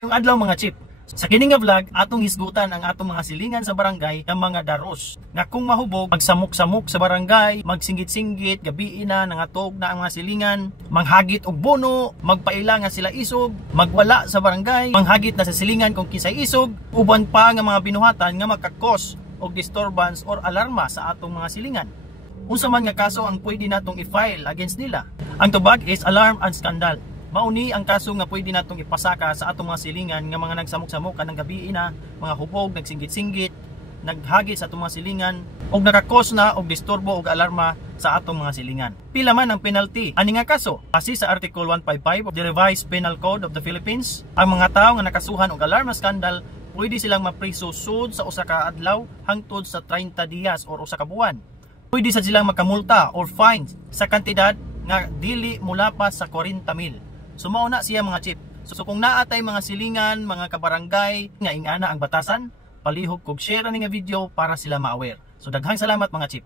Yung adlaw mga chip, sa kini nga vlog atong hisgutan ang atong mga silingan sa barangay ng mga daros nga kung mahubog magsamok-samok sa barangay, magsinggit-singgit, gabi na nangatog na ang mga silingan, manghagit og bono, magpaila nga sila isog, magwala sa barangay, manghagit na sa silingan kung kisay isog, uban pa nga mga binuhatan nga magkakos og disturbance or alarma sa atong mga silingan. Unsa man nga kaso ang pwede natong i-file against nila? Ang tubag is alarm and scandal. Mauni ang kaso nga pwede natong ipasaka sa atong mga silingan nga mga nagsamok-samok kanang gabi na, mga hubog, nagsinggit-singgit, naghagi sa atong mga silingan og nakakos na og disturbo og alarma sa atong mga silingan. Pila man ang penalty ani nga kaso? Base sa Article 155 of the Revised Penal Code of the Philippines, ang mga tawo nga nakasuhan og alarm scandal pwede silang mapriso sud sa usa ka adlaw hangtod sa 30 días or usa ka buwan. Pwede sa silang magkamulta or fine sa kantidad nga dili mulapas sa 40,000. Sumao na siya mga chip. So kung naatay mga silingan, mga kabarangay nga ingana ang batasan, palihog kog share ni nga video para sila ma-aware. So daghang salamat mga chip.